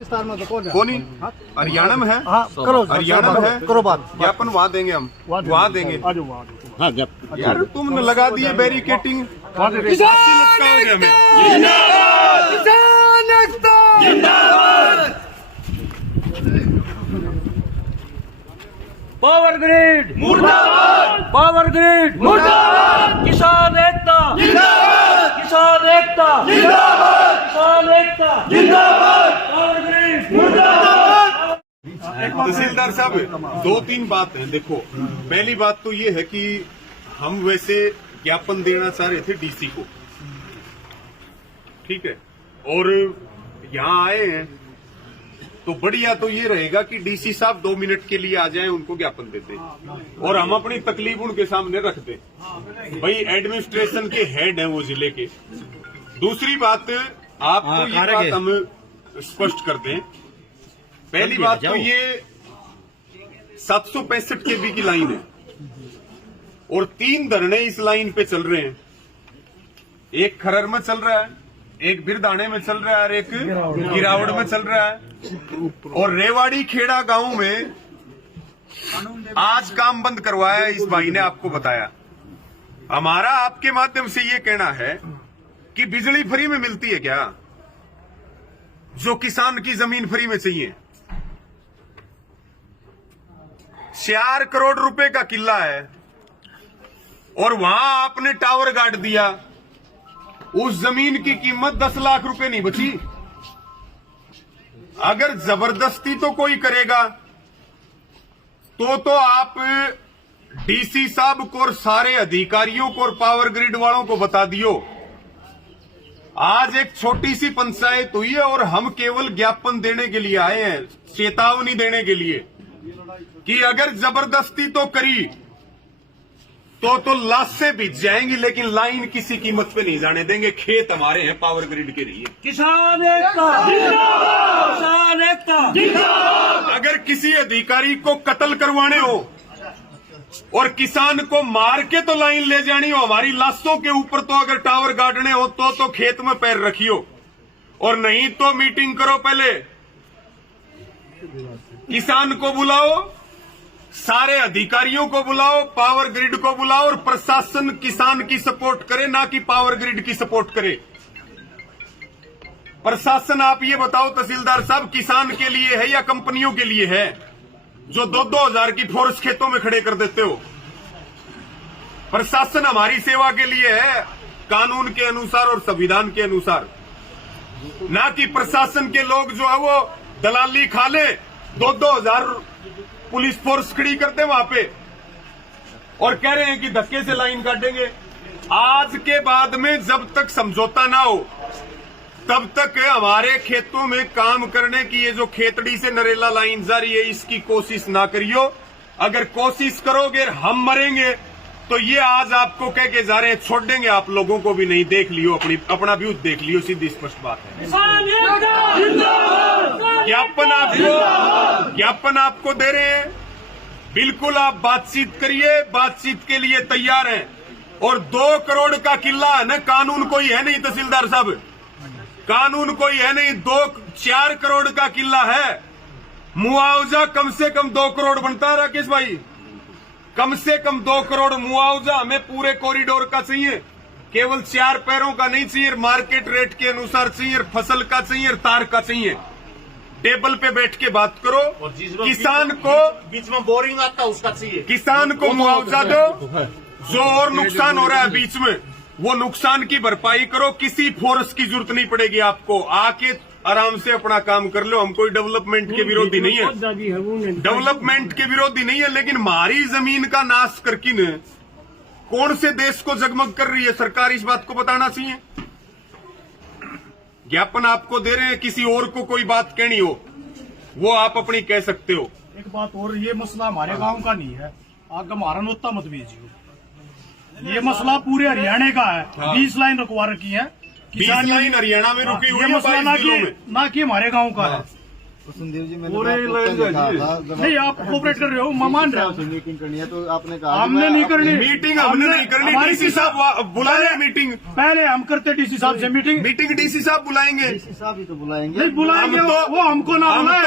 कौन ही हरियाणा में है? हाँ करो, हरियाणा में है, करो बात। ज्ञापन वहाँ देंगे हम, वहाँ देंगे। हाँ यार तुमने लगा दिए बैरिकेटिंग, पावर ग्रिड मुर्दाबाद, पावर ग्रिड मुर्दाबाद, किसान एकता जिंदाबाद, किसान एकता जिंदाबाद, किसान एकता जिंदाबाद, पावर ग्रिड मुर्दाबाद। तहसीलदार साहब दो तीन बात है। देखो, पहली बात तो ये है कि हम वैसे ज्ञापन देना चाह रहे थे डीसी को, ठीक है, और यहाँ आए हैं तो बढ़िया तो ये रहेगा कि डीसी साहब 2 मिनट के लिए आ जाएं, उनको ज्ञापन देते हैं और हम अपनी तकलीफ उनके सामने रख दें। भाई एडमिनिस्ट्रेशन के हेड हैं वो जिले के। दूसरी बात, आपको ये बात हम स्पष्ट कर दें। पहली बात तो ये 765 केवी की लाइन है और 3 धरने इस लाइन पे चल रहे हैं। एक खरर में चल रहा है, एक बिरदाने में चल रहा है और एक गिरावड़ में चल रहा है। और रेवाड़ी खेड़ा गांव में आज काम बंद करवाया है, इस भाई ने आपको बताया। हमारा आपके माध्यम से ये कहना है कि बिजली फ्री में मिलती है क्या, जो किसान की जमीन फ्री में चाहिए? 4 करोड़ रुपए का किला है और वहां आपने टावर गाड़ दिया। उस जमीन की कीमत 10 लाख रुपए नहीं बची। अगर जबरदस्ती तो कोई करेगा तो आप डीसी साहब को और सारे अधिकारियों को और पावर ग्रिड वालों को बता दियो। आज एक छोटी सी पंचायत हुई है और हम केवल ज्ञापन देने के लिए आए हैं, चेतावनी देने के लिए कि अगर जबरदस्ती तो करी तो लाशें बिछ जाएंगी, लेकिन लाइन किसी कीमत पे नहीं जाने देंगे। खेत हमारे हैं, पावर ग्रिड के नहीं है। किसान एकता जिंदाबाद, किसान एकता जिंदाबाद। अगर किसी अधिकारी को कत्ल करवाने हो और किसान को मार के तो लाइन ले जानी हो, हमारी लाशों के ऊपर तो अगर टावर गाड़ने हो तो खेत में पैर रखियो, और नहीं तो मीटिंग करो। पहले किसान को बुलाओ, सारे अधिकारियों को बुलाओ, पावर ग्रिड को बुलाओ, और प्रशासन किसान की सपोर्ट करे, ना कि पावर ग्रिड की सपोर्ट करे। प्रशासन आप ये बताओ तहसीलदार साहब, किसान के लिए है या कंपनियों के लिए है जो 2-2 हजार की फोर्स खेतों में खड़े कर देते हो? प्रशासन हमारी सेवा के लिए है, कानून के अनुसार और संविधान के अनुसार, ना कि प्रशासन के लोग जो है वो दलाली खा ले, 2-2 हजार पुलिस फोर्स खड़ी करते वहां पे और कह रहे हैं कि धक्के से लाइन काटेंगे। आज के बाद में जब तक समझौता ना हो तब तक हमारे खेतों में काम करने की ये जो खेतड़ी से नरेला लाइन जारी है, इसकी कोशिश ना करियो। अगर कोशिश करोगे हम मरेंगे तो ये आज आपको कह के जा रहे हैं, छोड़ देंगे आप लोगों को भी नहीं। देख लियो, अपना व्यू देख लियो, सीधी स्पष्ट बात है। ज्ञापन आपको दे रहे हैं, बिल्कुल आप बातचीत करिए, बातचीत के लिए तैयार हैं। और 2 करोड़ का किला है ना, कानून कोई है नहीं तहसीलदार साहब, कानून कोई है नहीं। 4 करोड़ का किला है, मुआवजा कम से कम 2 करोड़ बनता है राकेश भाई, कम से कम 2 करोड़ मुआवजा हमें पूरे कॉरिडोर का चाहिए, केवल 4 पैरों का नहीं चाहिए, मार्केट रेट के अनुसार चाहिए, फसल का चाहिए, तार का चाहिए। टेबल पे बैठ के बात करो, किसान को बीच में बोरिंग आता है उसका चाहिए, किसान को मुआवजा दो। जो और नुकसान हो रहा है बीच में, वो नुकसान की भरपाई करो। किसी फोर्स की जरूरत नहीं पड़ेगी आपको, आके आराम से अपना काम कर लो। हम कोई डेवलपमेंट के विरोधी नहीं है, डेवलपमेंट के विरोधी नहीं है, लेकिन हमारी जमीन का नाश करके न कौन से देश को जगमग कर रही है सरकार, इस बात को बताना चाहिए। ज्ञापन आपको दे रहे हैं, किसी और को कोई बात कहनी हो वो आप अपनी कह सकते हो। एक बात और, ये मसला हमारे गांव का नहीं है, आगे हमारा नोता मत भेजियो। ये मसला पूरे हरियाणा का है। 20 लाइन रुकवा रखी है, 20 लाइन हरियाणा में रुकी हुई है, ये मसला ना कि हमारे गांव का है। संदीप जी मैंने पूरे आपको लाइन कहा का था, जी। जब नहीं, आप कोऑपरेट कर रहे हो, मैं मान रहा हूँ। मीटिंग करनी है तो आपने कहा हमने नहीं करनी मीटिंग हमने नहीं करनी, डीसी साहब बुलाए मीटिंग। पहले हम करते डीसी साहब से मीटिंग डीसी साहब बुलाएंगे। डीसी साहब ही तो बुलाएंगे। नहीं बुलाएंगे, वो हमको ना बुलाए,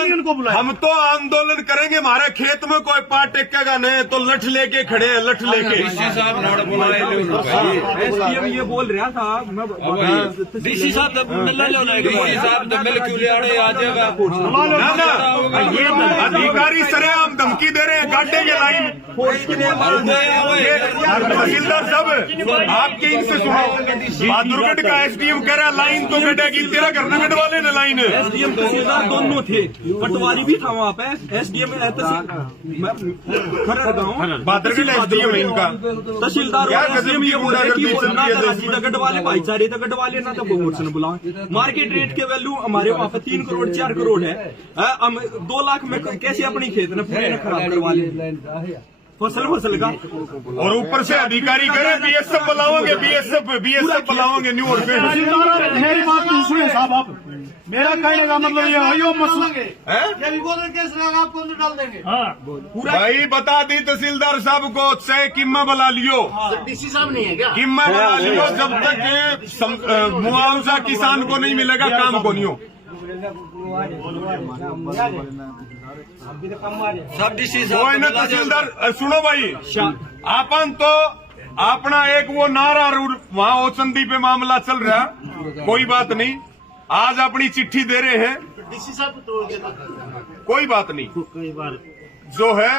यूनियन को बुलाए। हम तो आंदोलन करेंगे। हमारे खेत में कोई पार टेकेगा नहीं तो लठ लेके खड़े हैं, लठ लेके। एसडीएम ये बोल रहा था, डीसी साहब ना ना, ये अधिकारी सरेआम धमकी दे रहे हैं, गाड़े के लाइन। तहसीलदार साहब आपके इनसे सुनो, बहादुरगढ़ का एसडीएम कह रहा लाइन तो गड्ढेगी, तेरा करना गढ़वाले ने लाइन। एसडीएम तहसीलदार दोनों थे, पटवारी भी था वहाँ पे। एसडीएम खरड़ गाँव बहादुरगढ़ एसडीएम है इनका। तहसीलदार क्या और गजब SDM की ये बोल रहे कि गुंडागर्दी ना चल रही है तलाशी तक गढ़वाले भाईचारे तक गढ़वाले ना तो मोर्चा ने बुलाओ। मार्केट रेट के वैल्यू हमारे वहाँ पे 3 करोड़ 4 करोड़ है। हम 2 लाख में कैसे अपनी खेत ने पूरे खराब करवा ले फसल का। और ऊपर से अधिकारी करे बीएसएफ बुलाओगे, बीएसएफ बुलाओगे न्यू और तहसीलदार मेरी बात तो सुनिए साहब, आप मेरा कहने का मतलब ये है, यो मसला भाई बता दी तहसीलदार साहब को, चाहे किम्मा बुला लियो, डीसी साहब नहीं है क्या? किम्मा बुला लियो, जब तक मुआवजा किसान को नहीं मिलेगा काम को नहीं हो। सब डीसी वो है ना तहसीलदार, सुनो भाई, आपन तो अपना एक वो नारा वहाँ ओचंदी पे मामला चल रहा, कोई बात नहीं। आज अपनी चिट्ठी दे रहे हैं, डीसी साहब को तोड़ देता। कोई बात नहीं। कई बार जो है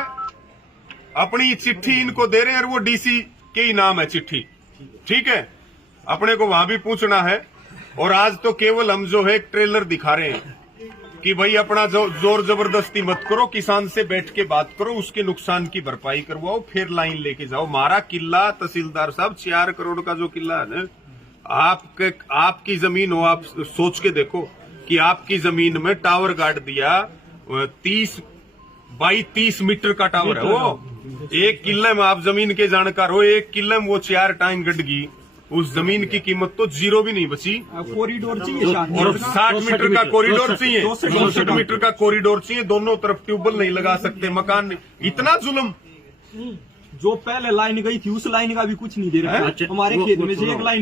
अपनी चिट्ठी इनको दे रहे हैं, और वो डीसी के ही नाम है चिट्ठी, ठीक है। अपने को वहां भी पूछना है। और आज तो केवल हम जो है एक ट्रेलर दिखा रहे हैं कि भाई अपना जो जोर जबरदस्ती मत करो, किसान से बैठ के बात करो, उसके नुकसान की भरपाई करवाओ, फिर लाइन लेके जाओ। हमारा किला तहसीलदार साहब 4 करोड़ का जो किला है ना, आपकी जमीन हो, आप सोच के देखो कि आपकी जमीन में टावर गाड़ दिया, 30 बाई 30 मीटर का टावर है वो। एक किले में आप जमीन के जानकार हो, एक किले में वो 4 टांग गड़गी, उस जमीन की कीमत तो 0 भी नहीं बची। कॉरिडोर चाहिए और 60 मीटर का कॉरिडोर चाहिए, 64 मीटर का कॉरिडोर चाहिए, दोनों तरफ ट्यूबवेल नहीं लगा सकते, मकान नहीं। इतना जुल्म। जो पहले लाइन गई थी उस लाइन का भी कुछ नहीं दे रहा। हमारे खेत में से एक लाइन